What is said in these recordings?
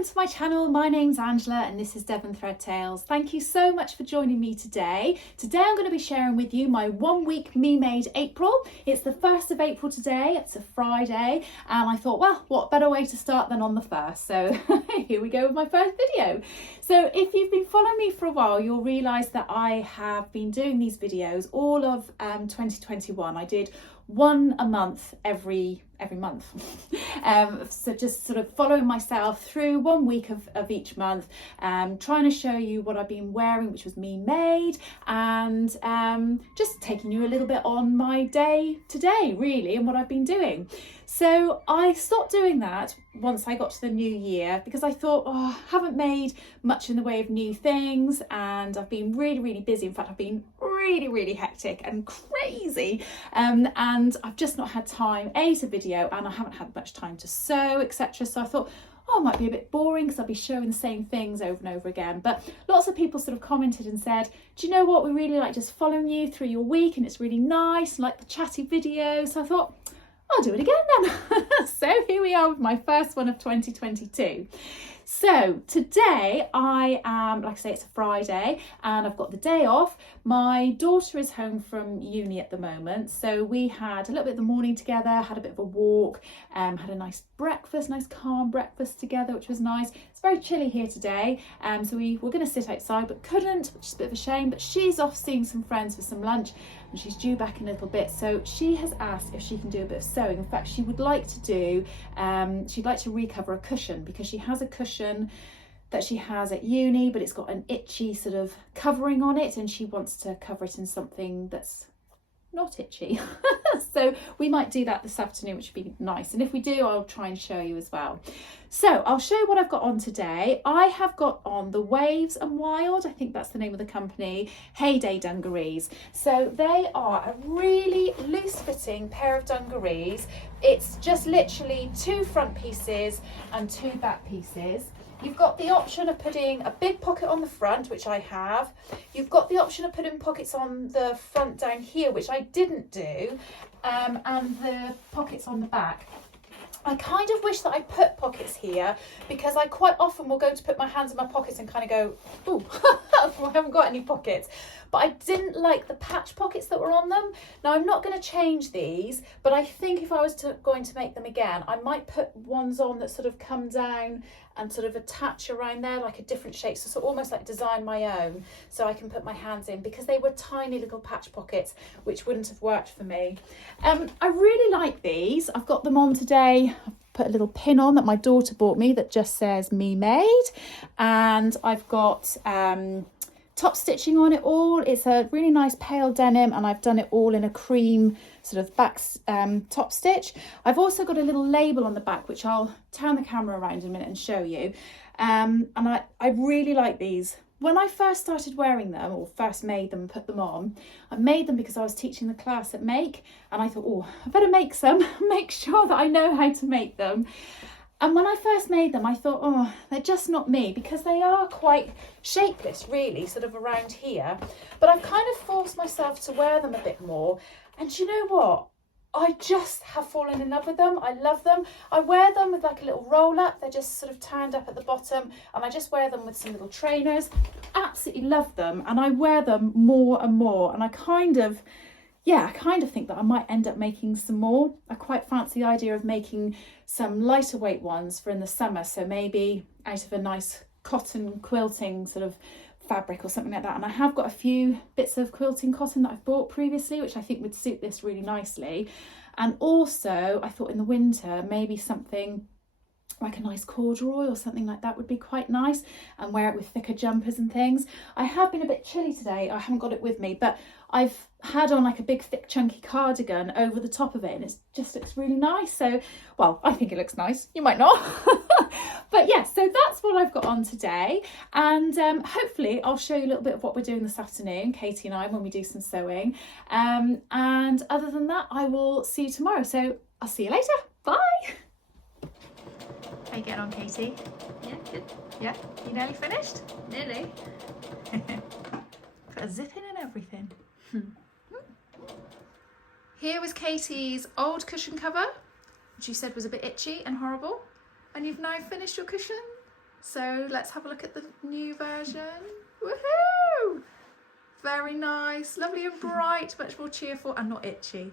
welcome to my channel. My name's Angela and this is Devon Thread Tales. Thank you so much for joining me today. Today I'm going to be sharing with you my 1 week Me Made April. It's the 1st of April today, it's a Friday, and I thought, well, what better way to start than on the 1st? So here we go with my first video. So if you've been following me for a while, you'll realise that I have been doing these videos all of 2021. I did one a month every month. So just sort of following myself through 1 week of each month, trying to show you what I've been wearing, which was me made, and just taking you a little bit on my day today really and what I've been doing. So I stopped doing that once I got to the new year because I thought, oh, I haven't made much in the way of new things, and I've been really busy. In fact, I've been really hectic and crazy, and I've just not had time to video, and I haven't had much time to sew, etc. So I thought, oh, it might be a bit boring because I'll be showing the same things over and over again. But lots of people sort of commented and said, do you know what, we really like just following you through your week and it's really nice, like the chatty videos. So I thought, I'll do it again then. So here we are with my first one of 2022. So today I am, like I say, it's a Friday and I've got the day off. My daughter is home from uni at the moment, so we had a little bit of the morning together, had a bit of a walk, had a nice breakfast, nice calm breakfast together, which was nice. It's very chilly here today, so we were going to sit outside but couldn't, which is a bit of a shame. But she's off seeing some friends for some lunch and she's due back in a little bit, so she has asked if she can do a bit of sewing. In fact, she would like to do, she'd like to recover a cushion because she has a cushion that she has at uni, but it's got an itchy sort of covering on it and she wants to cover it in something that's not itchy. So we might do that this afternoon, which would be nice, and if we do, I'll try and show you as well. So I'll show you what I've got on today. I have got on the Waves and Wild, I think that's the name of the company, Heyday dungarees. So they are a really loose fitting pair of dungarees. It's just literally 2 front pieces and 2 back pieces. You've got the option of putting a big pocket on the front, which I have. You've got the option of putting pockets on the front down here, which I didn't do, and the pockets on the back. I kind of wish that I put pockets here because I quite often will go to put my hands in my pockets and kind of go, ooh, I haven't got any pockets. But I didn't like the patch pockets that were on them. Now I'm not going to change these, but I think if I was going to make them again, I might put ones on that sort of come down and sort of attach around there like a different shape, so almost like design my own, so I can put my hands in, because they were tiny little patch pockets which wouldn't have worked for me. I really like these. I've got them on today. I've put a little pin on that my daughter bought me that just says Me Made, and I've got top stitching on it all. It's a really nice pale denim and I've done it all in a cream sort of back top stitch. I've also got a little label on the back which I'll turn the camera around in a minute and show you, and I really like these. When I first started wearing them, or first made them and put them on, I made them because I was teaching the class at Make, and I thought, oh, I better make some, make sure that I know how to make them. And when I first made them, I thought, oh, they're just not me, because they are quite shapeless, really, sort of around here. But I've kind of forced myself to wear them a bit more. And you know what? I just have fallen in love with them. I love them. I wear them with like a little roll up. They're just sort of turned up at the bottom. And I just wear them with some little trainers. Absolutely love them. And I wear them more and more. And I kind of think that I might end up making some more. I quite fancy the idea of making some lighter weight ones for in the summer. So maybe out of a nice cotton quilting sort of fabric or something like that. And I have got a few bits of quilting cotton that I've bought previously, which I think would suit this really nicely. And also I thought in the winter, maybe something like a nice corduroy or something like that would be quite nice, and wear it with thicker jumpers and things. I have been a bit chilly today. I haven't got it with me, but I've had on like a big thick chunky cardigan over the top of it, and it just looks really nice. So, well, I think it looks nice. You might not. But yeah, so that's what I've got on today, and hopefully I'll show you a little bit of what we're doing this afternoon, Katie and I, when we do some sewing. And other than that, I will see you tomorrow. So I'll see you later. Bye. How you getting on, Katie? Yeah, good. Yeah? You nearly finished? Nearly. Put a zip in and everything. Here was Katie's old cushion cover, which you said was a bit itchy and horrible. And you've now finished your cushion. So let's have a look at the new version. Woohoo! Very nice, lovely and bright, much more cheerful and not itchy.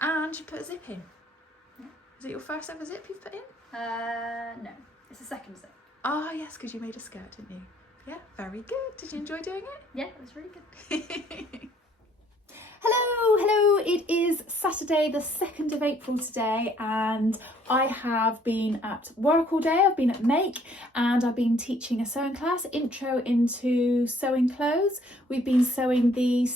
And you put a zip in. Yeah. Is it your first ever zip you've put in? No, it's the second zip. Ah, yes, because you made a skirt, didn't you? Yeah, very good. Did you enjoy doing it? Yeah, it was really good. Hello, it is Saturday the 2nd of April today, and I have been at work all day. I've been at Make and I've been teaching a sewing class, intro into sewing clothes. We've been sewing the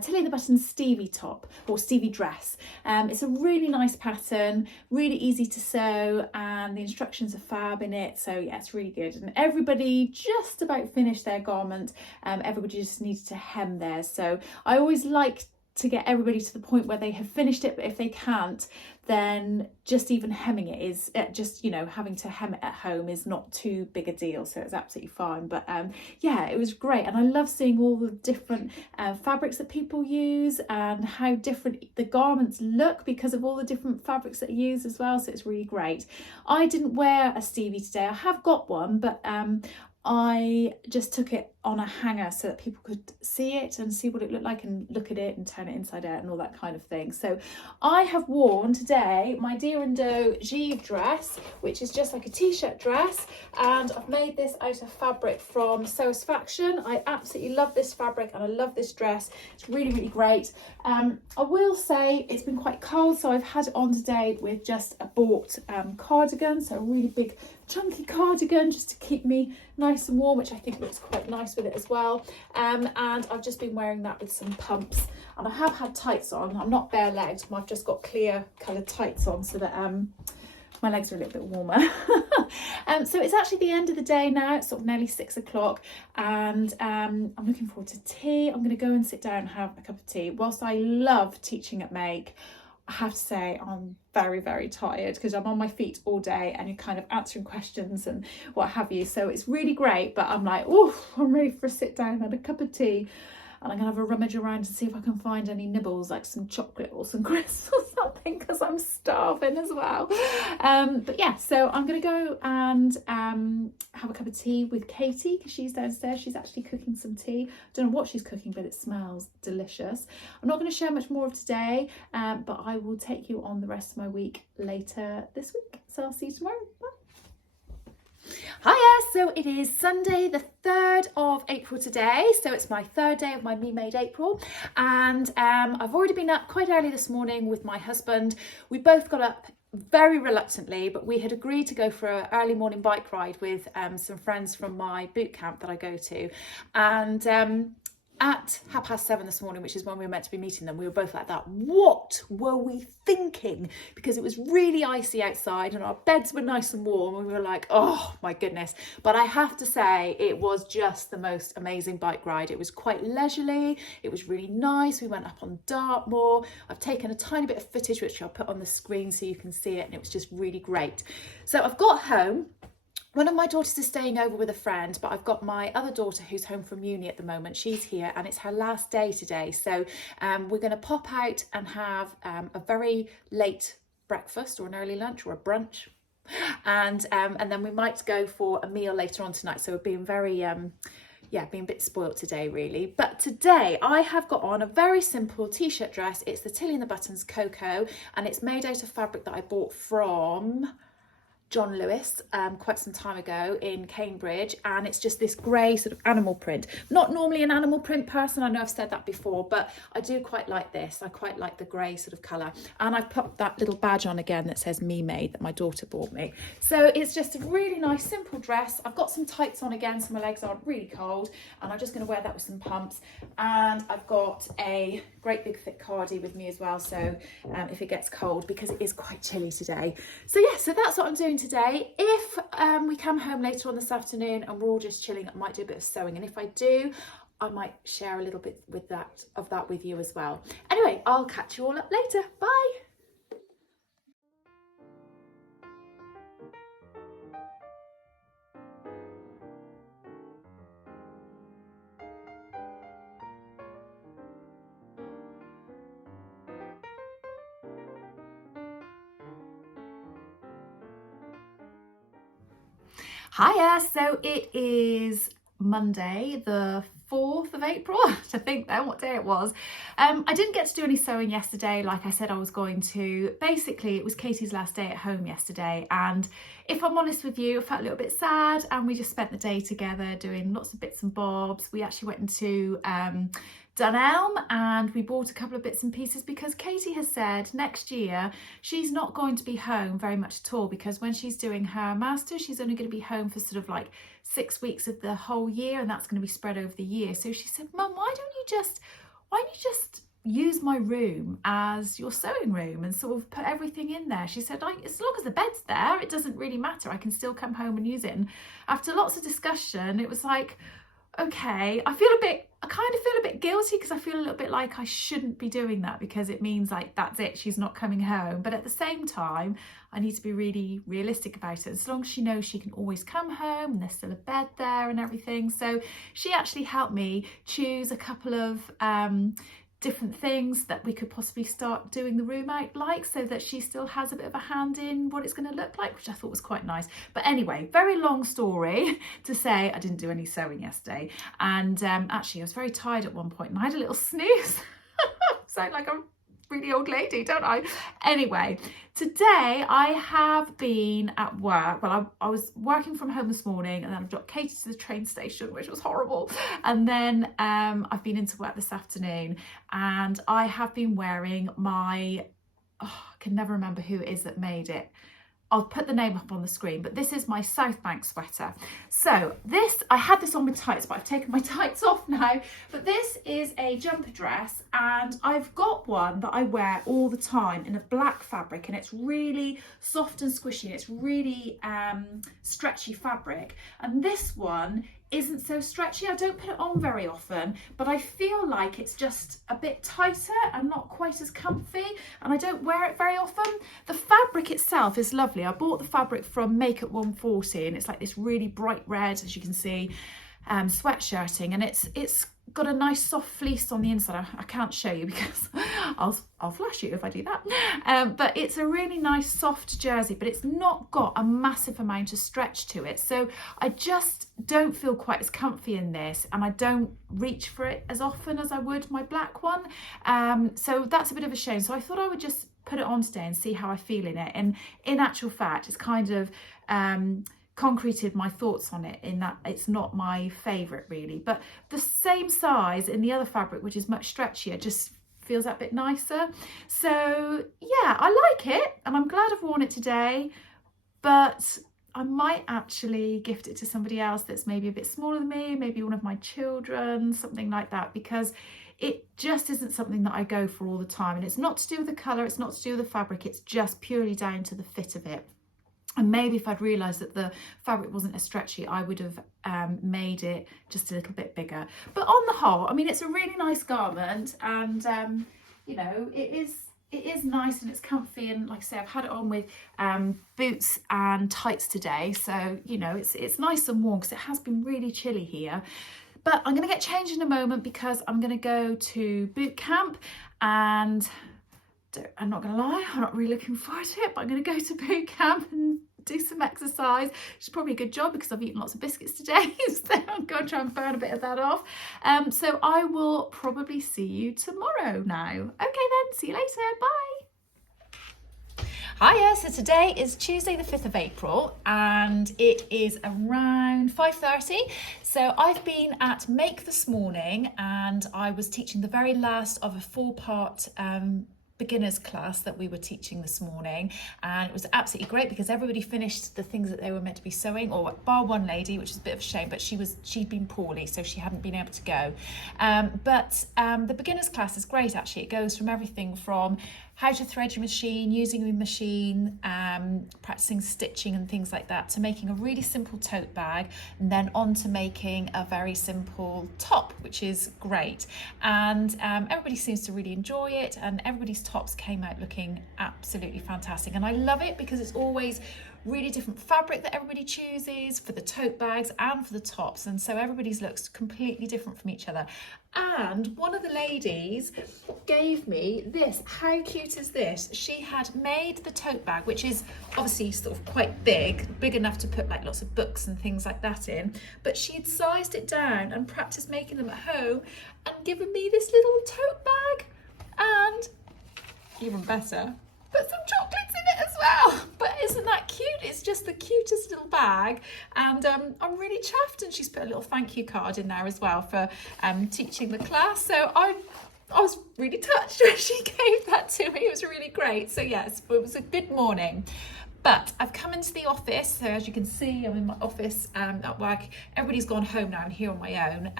Tilly and the Button Stevie top or Stevie dress. It's a really nice pattern, really easy to sew, and the instructions are fab in it, so yeah, it's really good. And everybody just about finished their garment. Everybody just needed to hem theirs, so I always like to get everybody to the point where they have finished it, but if they can't, then just even hemming it is just, you know, having to hem it at home is not too big a deal, so it's absolutely fine. But yeah, it was great, and I love seeing all the different fabrics that people use and how different the garments look because of all the different fabrics that are used as well, so it's really great. I didn't wear a Stevie today. I have got one, but I just took it on a hanger so that people could see it and see what it looked like and look at it and turn it inside out and all that kind of thing. So I have worn today my Deer and Doe Givre dress, which is just like a t-shirt dress, and I've made this out of fabric from Satisfaction. I absolutely love this fabric and I love this dress. It's really, really great. I will say it's been quite cold, so I've had it on today with just a bought cardigan, so a really big chunky cardigan just to keep me nice and warm, which I think looks quite nice with it as well. And I've just been wearing that with some pumps, and I have had tights on. I'm not bare legged, I've just got clear coloured tights on so that my legs are a little bit warmer. So it's actually the end of the day now. It's sort of nearly 6 o'clock, and I'm looking forward to tea. I'm going to go and sit down and have a cup of tea. Whilst I love teaching at Make, I have to say I'm very, very tired because I'm on my feet all day and you're kind of answering questions and what have you. So it's really great, but I'm like, oh, I'm ready for a sit down and a cup of tea. And I'm going to have a rummage around to see if I can find any nibbles, like some chocolate or some crisps or something, because I'm starving as well. But yeah, so I'm going to go and have a cup of tea with Katie because she's downstairs. She's actually cooking some tea. I don't know what she's cooking, but it smells delicious. I'm not going to share much more of today, but I will take you on the rest of my week later this week. So I'll see you tomorrow. Bye. Hiya, so it is Sunday the 3rd of April today, so it's my 3rd day of my Me Made April, and I've already been up quite early this morning with my husband. We both got up very reluctantly, but we had agreed to go for an early morning bike ride with some friends from my boot camp that I go to, and at 7:30 this morning, which is when we were meant to be meeting them, we were both like that. What were we thinking? Because it was really icy outside and our beds were nice and warm, and we were like, oh my goodness. But I have to say, it was just the most amazing bike ride. It was quite leisurely. It was really nice. We went up on Dartmoor. I've taken a tiny bit of footage, which I'll put on the screen so you can see it, and it was just really great. So I've got home. One of my daughters is staying over with a friend, but I've got my other daughter who's home from uni at the moment. She's here and it's her last day today. So we're going to pop out and have a very late breakfast or an early lunch or a brunch. And then we might go for a meal later on tonight. So we're being very, being a bit spoilt today, really. But today I have got on a very simple t-shirt dress. It's the Tilly and the Buttons Cocoa, and it's made out of fabric that I bought from John Lewis quite some time ago in Cambridge, and it's just this grey sort of animal print. Not normally an animal print person, I know I've said that before, but I do quite like this. I quite like the grey sort of colour, and I've put that little badge on again that says Me Made that my daughter bought me. So it's just a really nice simple dress. I've got some tights on again so my legs aren't really cold, and I'm just going to wear that with some pumps, and I've got a great big thick cardi with me as well, so if it gets cold, because it is quite chilly today. So yeah, so that's what I'm doing today. If we come home later on this afternoon and we're all just chilling, I might do a bit of sewing, and if I do, I might share a little bit with that with you as well. Anyway, I'll catch you all up later. Bye. Hiya, so it is Monday the 4th of April, to think then what day it was. I didn't get to do any sewing yesterday like I said I was going to. Basically it was Katie's last day at home yesterday, and if I'm honest with you, I felt a little bit sad, and we just spent the day together doing lots of bits and bobs. We actually went into denim and we bought a couple of bits and pieces because Katie has said next year she's not going to be home very much at all, because when she's doing her master's she's only going to be home for sort of like 6 weeks of the whole year, and that's going to be spread over the year. So she said, Mum, why don't you just use my room as your sewing room and sort of put everything in there? She said, as long as the bed's there, it doesn't really matter, I can still come home and use it. And after lots of discussion, it was like, okay, I kind of feel a bit guilty, because I feel a little bit like I shouldn't be doing that, because it means like that's it, she's not coming home. But at the same time, I need to be really realistic about it. As long as she knows she can always come home and there's still a bed there and everything. So she actually helped me choose a couple of different things that we could possibly start doing the room out like, so that she still has a bit of a hand in what it's going to look like, which I thought was quite nice. But anyway, very long story to say, I didn't do any sewing yesterday, and actually I was very tired at one point and I had a little snooze. Sound like a really old lady, don't I? Anyway, today I have been at work. Well, I was working from home this morning, and then I've got Katie to the train station, which was horrible, and then I've been into work this afternoon, and I have been wearing my I can never remember who it is that made it. I'll put the name up on the screen, but this is my South Bank sweater. So this, I had this on with tights, but I've taken my tights off now. But this is a jumper dress, and I've got one that I wear all the time in a black fabric, and it's really soft and squishy, and it's really stretchy fabric. And this one isn't so stretchy. I don't put it on very often, but I feel like it's just a bit tighter and not quite as comfy, and I don't wear it very often. The fabric itself is lovely. I bought the fabric from Makeup 140, and it's like this really bright red, as you can see, sweatshirting, and it's got a nice soft fleece on the inside. I can't show you because I'll flash you if I do that. But it's a really nice soft jersey, but it's not got a massive amount of stretch to it. So I just don't feel quite as comfy in this, and I don't reach for it as often as I would my black one. So that's a bit of a shame. So I thought I would just put it on today and see how I feel in it. And in actual fact, it's kind of concreted my thoughts on it, in that it's not my favorite really, but the same size in the other fabric, which is much stretchier, just feels that bit nicer. So yeah, I like it, and I'm glad I've worn it today, but I might actually gift it to somebody else that's maybe a bit smaller than me, maybe one of my children, something like that, because it just isn't something that I go for all the time. And it's not to do with the colour, it's not to do with the fabric, it's just purely down to the fit of it. And maybe if I'd realised that the fabric wasn't as stretchy, I would have made it just a little bit bigger. But on the whole, I mean, it's a really nice garment, and you know, it is nice and it's comfy. And like I say, I've had it on with boots and tights today, so you know, it's nice and warm, because it has been really chilly here. But I'm going to get changed in a moment, because I'm going to go to boot camp, and I'm not going to lie, I'm not really looking forward to it, but I'm going to go to boot camp and do some exercise, which is probably a good job because I've eaten lots of biscuits today. So I'm going to try and burn a bit of that off. So I will probably see you tomorrow now. Okay then, see you later, bye. Hiya, so today is Tuesday the 5th of April, and it is around 5:30. So I've been at Make this morning, and I was teaching the very last of a 4-part beginners class that we were teaching this morning, and it was absolutely great because everybody finished the things that they were meant to be sewing, or bar one lady, which is a bit of a shame, but she'd been poorly, so she hadn't been able to go. But the beginners class is great actually. It goes from everything from how to thread your machine, using your machine, practicing stitching and things like that, to making a really simple tote bag, and then on to making a very simple top, which is great. And everybody seems to really enjoy it, and everybody's tops came out looking absolutely fantastic. And I love it because it's always really different fabric that everybody chooses for the tote bags and for the tops, and so everybody's looks completely different from each other. And one of the ladies gave me this. How cute is this? She had made the tote bag, which is obviously sort of quite big enough to put like lots of books and things like that in, but she had sized it down and practiced making them at home and given me this little tote bag, and even better, put some chocolates in it as well. But isn't that cute? It's just the cutest little bag, and I'm really chuffed. And she's put a little thank you card in there as well for teaching the class. So I was really touched when she gave that to me. It was really great. So yes, it was a good morning. But I've come into the office, so as you can see, I'm in my office at work. Everybody's gone home now. I'm here on my own.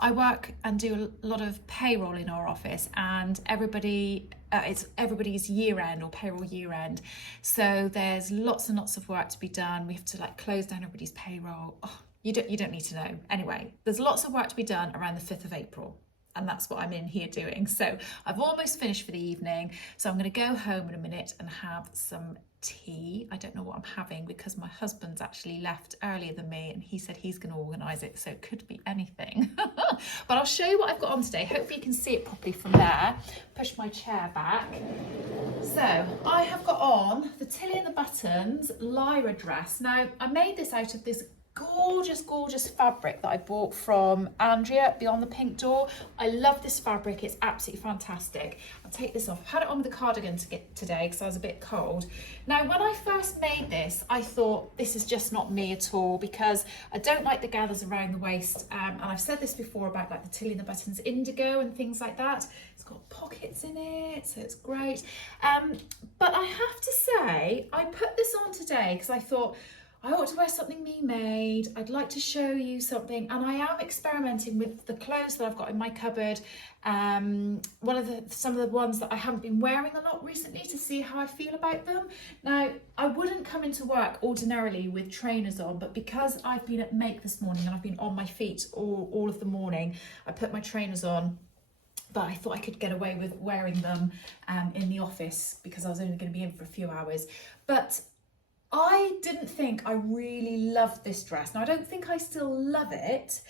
I work and do a lot of payroll in our office, and it's everybody's year end or payroll year end. So there's lots and lots of work to be done. We have to like close down everybody's payroll. Oh, you don't need to know. Anyway, there's lots of work to be done around the 5th of April. And that's what I'm in here doing. So I've almost finished for the evening. So I'm going to go home in a minute and have some tea. I don't know what I'm having because my husband's actually left earlier than me, and he said he's going to organise it, so it could be anything. But I'll show you what I've got on today. Hopefully you can see it properly from there. Push my chair back. So I have got on the Tilly and the Buttons Lyra dress. Now I made this out of this gorgeous fabric that I bought from Andrea Beyond the Pink Door. I love this fabric, it's absolutely fantastic. I'll take this off. I've had it on with the cardigan today because I was a bit cold. Now when I first made this, I thought this is just not me at all, because I don't like the gathers around the waist, and I've said this before about like the Tilly and the Buttons indigo and things like that. It's got pockets in it, so it's great. But I have to say, I put this on today because I thought I ought to wear something me made. I'd like to show you something, and I am experimenting with the clothes that I've got in my cupboard. Some of the ones that I haven't been wearing a lot recently, to see how I feel about them. Now, I wouldn't come into work ordinarily with trainers on, but because I've been at make this morning and I've been on my feet all of the morning, I put my trainers on. But I thought I could get away with wearing them in the office because I was only going to be in for a few hours. But I didn't think I really loved this dress. Now, I don't think I still love it,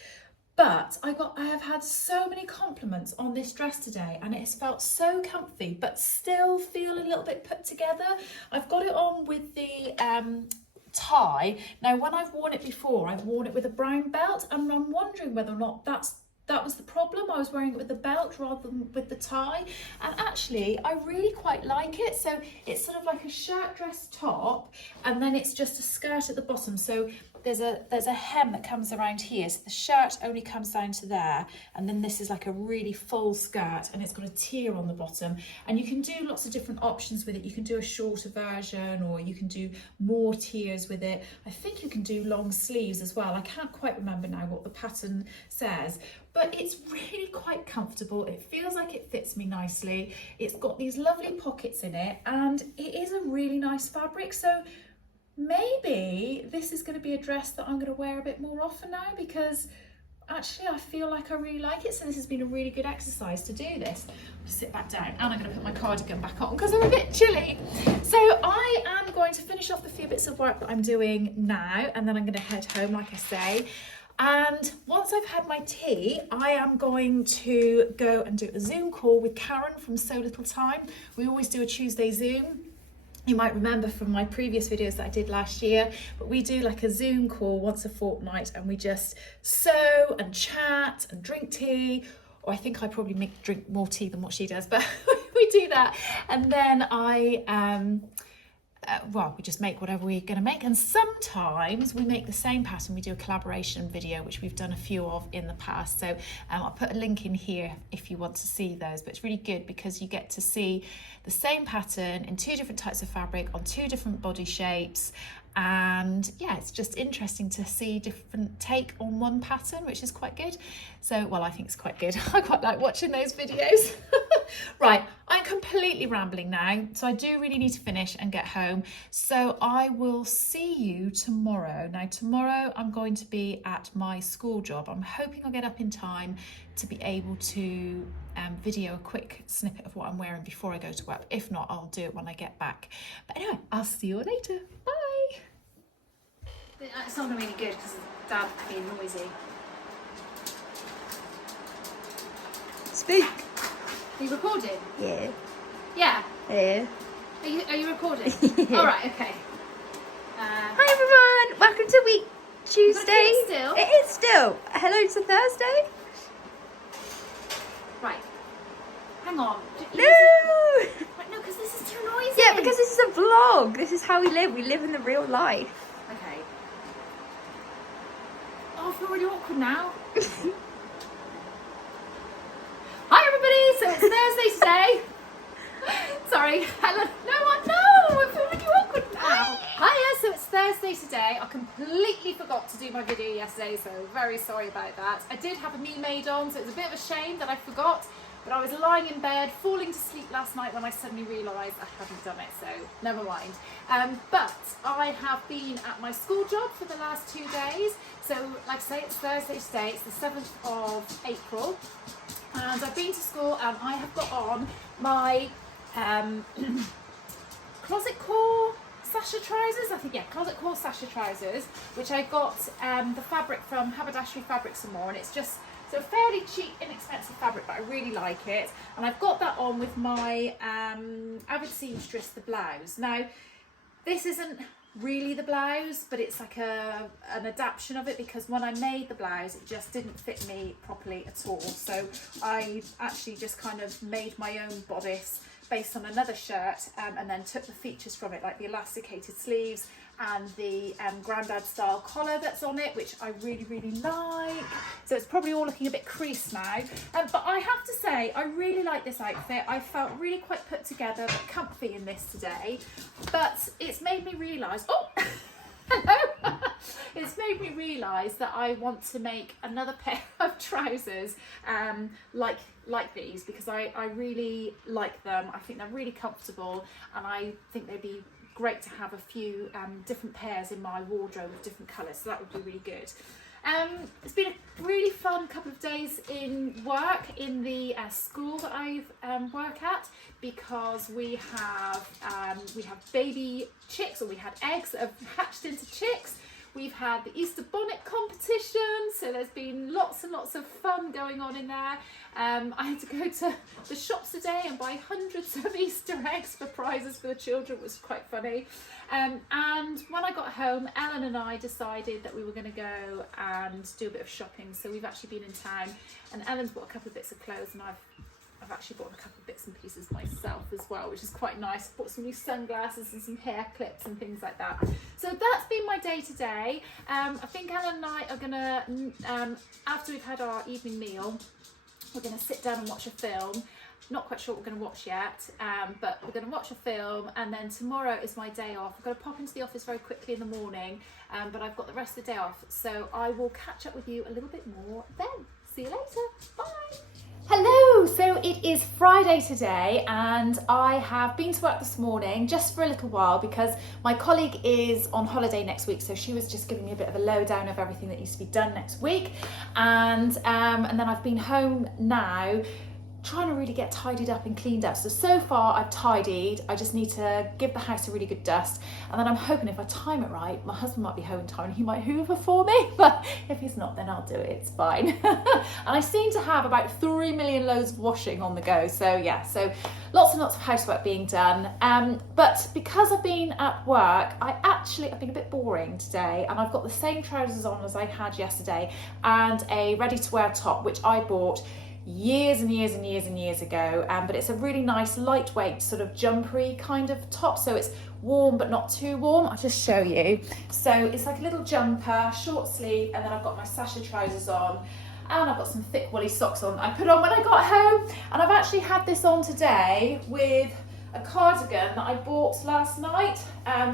but I have had so many compliments on this dress today, and it has felt so comfy, but still feel a little bit put together. I've got it on with the tie. Now, when I've worn it before, I've worn it with a brown belt, and I'm wondering whether or not that was the problem. I was wearing it with the belt rather than with the tie, and actually I really quite like it. So it's sort of like a shirt dress top, and then it's just a skirt at the bottom. So there's a hem that comes around here, so the shirt only comes down to there, and then this is like a really full skirt, and it's got a tier on the bottom, and you can do lots of different options with it. You can do a shorter version, or you can do more tiers with it. I think you can do long sleeves as well. I can't quite remember now what the pattern says, but it's really quite comfortable. It feels like it fits me nicely. It's got these lovely pockets in it, and it is a really nice fabric. So maybe this is going to be a dress that I'm going to wear a bit more often now, because actually I feel like I really like it. So this has been a really good exercise to do this. I'll just sit back down, and I'm going to put my cardigan back on because I'm a bit chilly. So I am going to finish off the few bits of work that I'm doing now, and then I'm going to head home, like I say. And once I've had my tea, I am going to go and do a Zoom call with Karen from So Little Time. We always do a Tuesday Zoom. You might remember from my previous videos that I did last year, but we do like a Zoom call once a fortnight, and we just sew and chat and drink tea. Or I think I probably drink more tea than what she does, but we do that. And then we just make whatever we're going to make, and sometimes we make the same pattern. We do a collaboration video, which we've done a few of in the past, so I'll put a link in here if you want to see those. But it's really good because you get to see the same pattern in 2 different types of fabric on 2 different body shapes, and yeah, it's just interesting to see different take on one pattern, which is quite good. So, well, I think it's quite good. I quite like watching those videos. Right, I'm completely rambling now, so I do really need to finish and get home. So I will see you tomorrow. Now, tomorrow I'm going to be at my school job. I'm hoping I'll get up in time to be able to video a quick snippet of what I'm wearing before I go to work. If not, I'll do it when I get back. But anyway, I'll see you all later. Bye. It's not going to be any good because of Dad being noisy. Speak. Are you recording? Yeah. Yeah. Yeah. Are you recording? All right. Okay. Hi everyone. Welcome to week Tuesday. You got a key still? It is still. Hello to Thursday. Right. Hang on. No. Right, no, because this is too noisy. Yeah, because this is a vlog. This is how we live. We live in the real life. Okay. Oh, I feel really awkward now. Hi everybody. So it's Thursday today. Sorry, Helen. No, I feel really awkward now. Hiya, so it's Thursday today. I completely forgot to do my video yesterday, so very sorry about that. I did have a me made on, so it's a bit of a shame that I forgot, but I was lying in bed, falling to sleep last night when I suddenly realised I hadn't done it, so never mind. But I have been at my school job for the last 2 days, so like I say, it's Thursday today, it's the 7th of April, and I've been to school and I have got on my closet core sasha trousers, I think, yeah, closet core sasha trousers, which I got the fabric from Haberdashery Fabrics and More, and it's just so fairly cheap, inexpensive fabric, but I really like it. And I've got that on with my Avid Seamstress, the blouse. Now, this isn't really the blouse, but it's like an adaptation of it, because when I made the blouse, it just didn't fit me properly at all. So I actually just kind of made my own bodice based on another shirt, and then took the features from it, like the elasticated sleeves and the grandad style collar that's on it, which I really, really like. So it's probably all looking a bit creased now. But I have to say, I really like this outfit. I felt really quite put together, but comfy in this today. But it's made me realise, oh, hello. It's made me realise that I want to make another pair of trousers like these, because I really like them. I think they're really comfortable, and I think they'd be great to have a few different pairs in my wardrobe of different colours, so that would be really good. It's been a really fun couple of days in work in the school that I work at, because we have baby chicks, or we had eggs that have hatched into chicks. We've had the Easter bonnet competition, so there's been lots and lots of fun going on in there. I had to go to the shops today and buy hundreds of Easter eggs for prizes for the children. It was quite funny. And when I got home, Ellen and I decided that we were going to go and do a bit of shopping. So we've actually been in town, and Ellen's bought a couple of bits of clothes, and I've actually bought a couple of bits and pieces myself as well, which is quite nice. Bought some new sunglasses and some hair clips and things like that. So that's been my day today. I think Ellen and I are gonna, after we've had our evening meal, we're gonna sit down and watch a film. Not quite sure what we're going to watch yet, but we're going to watch a film, and then tomorrow is my day off. I've got to pop into the office very quickly in the morning, but I've got the rest of the day off, so I will catch up with you a little bit more then. See you later. Bye. Hello, so it is Friday today, and I have been to work this morning just for a little while because my colleague is on holiday next week, so she was just giving me a bit of a lowdown of everything that needs to be done next week, and then I've been home now, trying to really get tidied up and cleaned up. So far I've tidied. I just need to give the house a really good dust, and then I'm hoping if I time it right, my husband might be home in time and he might hoover for me, but if he's not, then I'll do it, it's fine. And I seem to have about 3 million loads of washing on the go, so yeah, so lots and lots of housework being done, but because I've been at work, I've been a bit boring today, and I've got the same trousers on as I had yesterday and a ready to wear top, which I bought years and years and years and years ago, but it's a really nice lightweight sort of jumpery kind of top, so it's warm but not too warm. I'll just show you. So it's like a little jumper, short sleeve, and then I've got my Sasha trousers on, and I've got some thick woolly socks on I put on when I got home, and I've actually had this on today with a cardigan that I bought last night,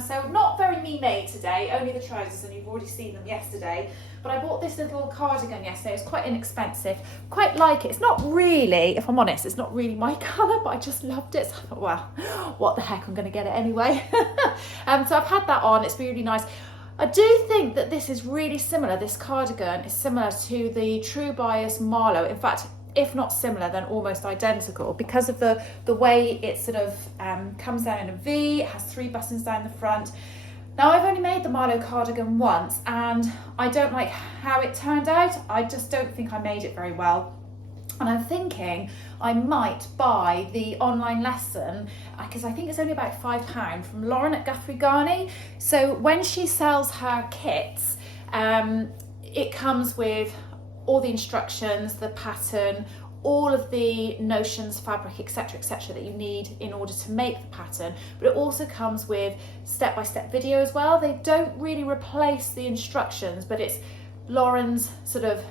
so not very me made today, only the trousers, and you've already seen them yesterday, but I bought this little cardigan yesterday. It was quite inexpensive, quite like it. It's not really, if I'm honest, it's not really my colour, but I just loved it, so I thought, well, what the heck, I'm going to get it anyway. So I've had that on, it's really nice. I do think that this is really similar, this cardigan is similar to the True Bias Marlowe. In fact, if not similar, then almost identical, because of the way it sort of comes down in a V. It has 3 buttons down the front. Now, I've only made the Marlowe cardigan once, and I don't like how it turned out. I just don't think I made it very well. And I'm thinking I might buy the online lesson because I think it's only about £5 from Lauren at Guthrie Garney. So when she sells her kits, it comes with all the instructions, the pattern, all of the notions, fabric, etc., that you need in order to make the pattern. But it also comes with step-by-step video as well. They don't really replace the instructions, but it's Lauren's sort of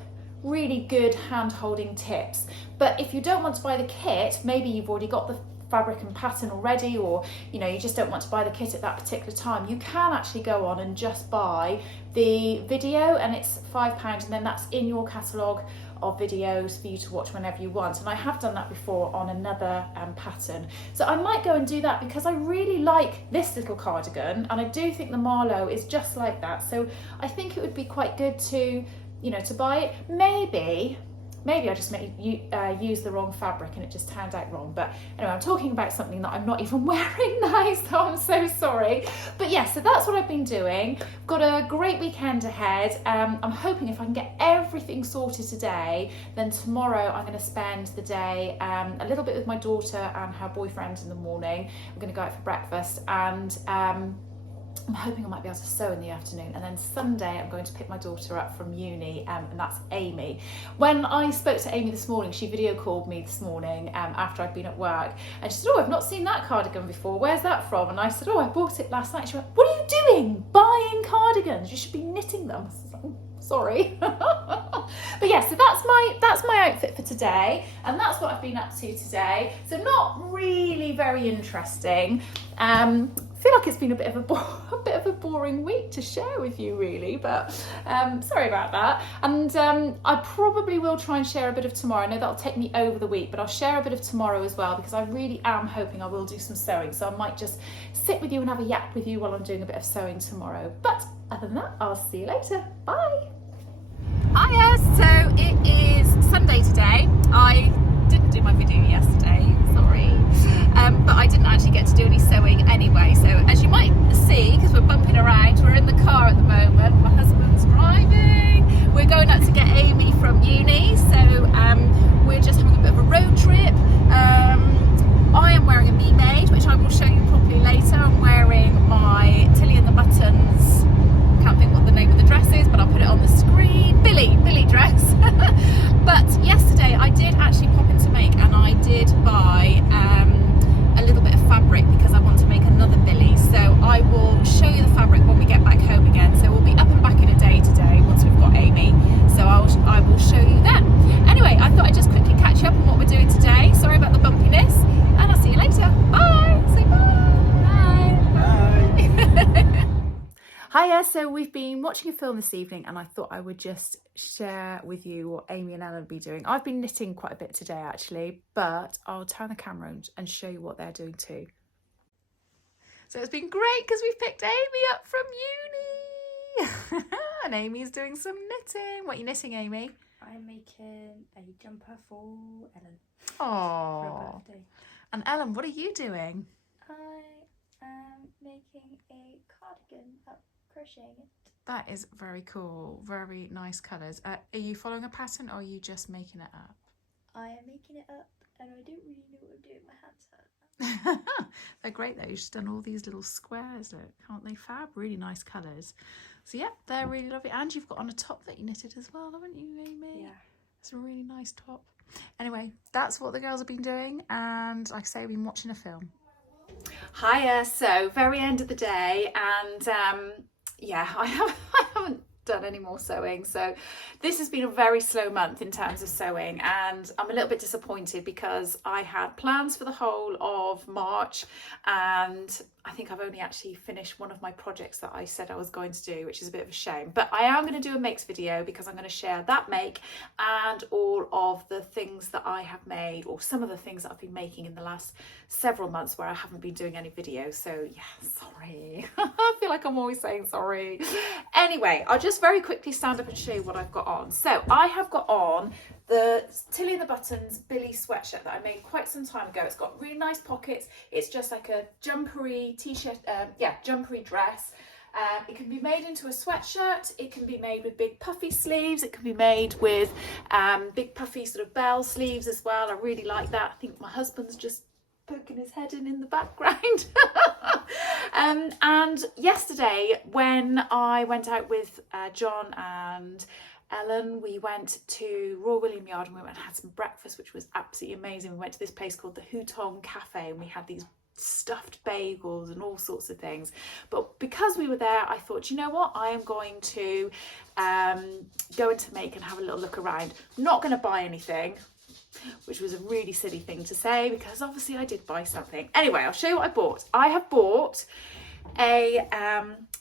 really good hand-holding tips. But if you don't want to buy the kit, maybe you've already got the fabric and pattern already, or you just don't want to buy the kit at that particular time, you can actually go on and just buy the video, and it's £5, and then that's in your catalogue of videos for you to watch whenever you want. And I have done that before on another pattern, so I might go and do that because I really like this little cardigan, and I do think the Marlowe is just like that, so I think it would be quite good to to buy it. Maybe I just use the wrong fabric and it just turned out wrong. But anyway, I'm talking about something that I'm not even wearing now, so I'm so sorry. But yeah, so that's what I've been doing. Got a great weekend ahead. I'm hoping if I can get everything sorted today, then tomorrow I'm going to spend the day a little bit with my daughter and her boyfriend in the morning. We're going to go out for breakfast, and I'm hoping I might be able to sew in the afternoon, and then Sunday I'm going to pick my daughter up from uni, and that's Amy. When I spoke to Amy this morning, she video called me this morning after I'd been at work, and she said, "Oh, I've not seen that cardigan before, where's that from?" And I said, "Oh, I bought it last night." She went, "What are you doing buying cardigans? You should be knitting them." I was like, sorry. But yeah, so that's my outfit for today, and that's what I've been up to today. So not really very interesting. I feel like it's been a bit of a boring week to share with you, really, but sorry about that. And I probably will try and share a bit of tomorrow. I know that'll take me over the week, but I'll share a bit of tomorrow as well, because I really am hoping I will do some sewing. So I might just sit with you and have a yap with you while I'm doing a bit of sewing tomorrow. But other than that, I'll see you later. Bye. Hiya, so it is Sunday today. I didn't do my video yesterday, sorry. But I didn't actually get to do any sewing anyway. So as you might see, because we're bumping around, we're in the car at the moment. My husband's driving. We're going out to get Amy from uni. So we're just having a bit of a road trip. I am wearing a Me Made, which I will show you properly later. I'm wearing my Tilly and the Buttons, can't think what the name of the dress is, but I'll put it on the screen. Billy dress. But yesterday I did actually pop into Make, and I did buy a little bit of fabric because I want to make another Billy. So I will show you the fabric when we get back home again. So we'll be up and back in a day today once we've got Amy. So I will show you then. Anyway, I thought I'd just quickly catch you up on what we're doing today. Sorry about the bumpiness, and I'll see you later. Bye. Say bye. Bye. Hiya, so we've been watching a film this evening, and I thought I would just share with you what Amy and Ellen will be doing. I've been knitting quite a bit today actually, but I'll turn the camera on and show you what they're doing too. So it's been great because we've picked Amy up from uni and Amy's doing some knitting. What are you knitting, Amy? I'm making a jumper for Ellen Oh. for her birthday. And Ellen, what are you doing? I am making a cardigan crocheting it. That is very cool. Very nice colours. Are you following a pattern, or are you just making it up? I am making it up, and I don't really know what I'm doing. My hands hurt. They're great though. You've just done all these little squares, look, can't they? Fab. Really nice colours. So yeah, they're really lovely. And you've got on a top that you knitted as well, haven't you, Amy? Yeah. It's a really nice top. Anyway, that's what the girls have been doing, and like I say, I've been watching a film. Hiya, so very end of the day, and yeah, I haven't done any more sewing, so this has been a very slow month in terms of sewing, and I'm a little bit disappointed because I had plans for the whole of March, and I think I've only actually finished one of my projects that I said I was going to do, which is a bit of a shame. But I am going to do a makes video because I'm going to share that make and all of the things that I have made, or some of the things that I've been making in the last several months where I haven't been doing any videos. So yeah, sorry. I feel like I'm always saying sorry. Anyway, I'll just very quickly stand up and show you what I've got on. So I have got on the Tilly and the Buttons Billy sweatshirt that I made quite some time ago. It's got really nice pockets. It's just like a jumpery t-shirt, jumpery dress. It can be made into a sweatshirt, it can be made with big puffy sleeves, it can be made with big puffy sort of bell sleeves as well. I really like that. I think my husband's just poking his head in the background. And yesterday when I went out with John and Ellen, we went to Royal William Yard and we went and had some breakfast, which was absolutely amazing. We went to this place called the Hutong Cafe and we had these stuffed bagels and all sorts of things. But because we were there, I thought, you know what, I am going to go into Make and have a little look around. I'm not going to buy anything, which was a really silly thing to say because obviously I did buy something. Anyway, I'll show you what I bought. I have bought a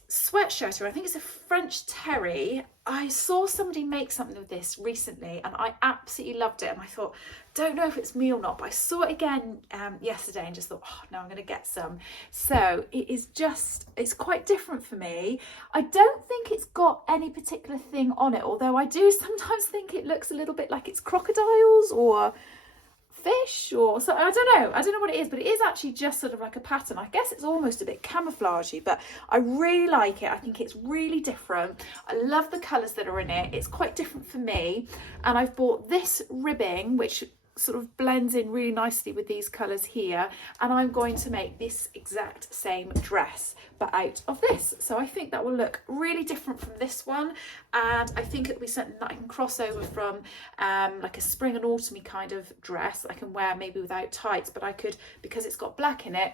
sweatshirt, or I think it's a French terry. I saw somebody make something with this recently and I absolutely loved it, and I thought, don't know if it's me or not, but I saw it again yesterday and just thought, oh no, I'm going to get some. So it is just, it's quite different for me. I don't think it's got any particular thing on it, although I do sometimes think it looks a little bit like it's crocodiles or fish or so. I don't know what it is, but it is actually just sort of like a pattern. I guess it's almost a bit camouflagey, but I really like it. I think it's really different. I love the colours that are in it. It's quite different for me, and I've bought this ribbing which sort of blends in really nicely with these colours here, and I'm going to make this exact same dress but out of this. So I think that will look really different from this one, and I think it'll be something that I can cross over from like a spring and autumny kind of dress I can wear maybe without tights, but I could, because it's got black in it,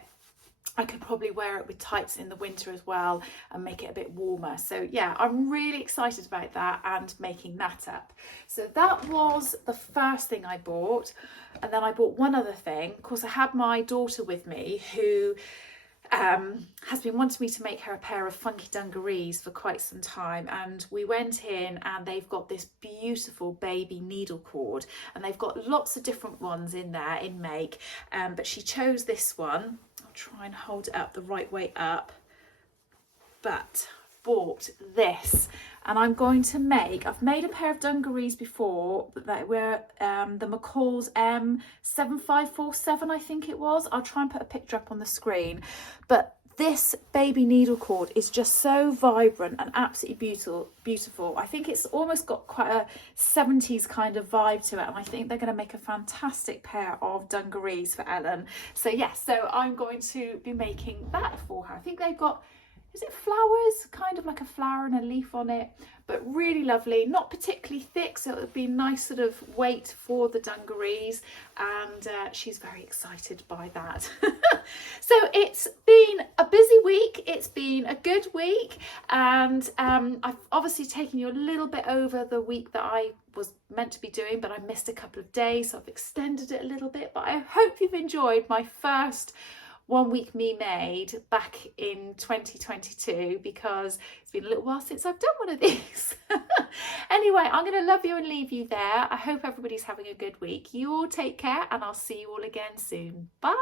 I could probably wear it with tights in the winter as well and make it a bit warmer. So yeah, I'm really excited about that and making that up. So that was the first thing I bought. And then I bought one other thing. Of course, I had my daughter with me who has been wanting me to make her a pair of funky dungarees for quite some time, and we went in and they've got this beautiful baby needle cord, and they've got lots of different ones in there in Make, but she chose this one. I'll try and hold it up the right way up, but bought this, and I'm going to make, I've made a pair of dungarees before that were the McCall's M7547 I think it was. I'll try and put a picture up on the screen, but this baby needle cord is just so vibrant and absolutely beautiful. I think it's almost got quite a 70s kind of vibe to it, and I think they're going to make a fantastic pair of dungarees for Ellen. So yes, so I'm going to be making that for her. I think they've got, is it flowers? Kind of like a flower and a leaf on it, but really lovely, not particularly thick, so it would be nice sort of weight for the dungarees, and she's very excited by that. So it's been a busy week, it's been a good week, and I've obviously taken you a little bit over the week that I was meant to be doing, but I missed a couple of days, so I've extended it a little bit, but I hope you've enjoyed my first 1 week me made back in 2022, because it's been a little while since I've done one of these. Anyway, I'm going to love you and leave you there. I hope everybody's having a good week. You all take care, and I'll see you all again soon. Bye.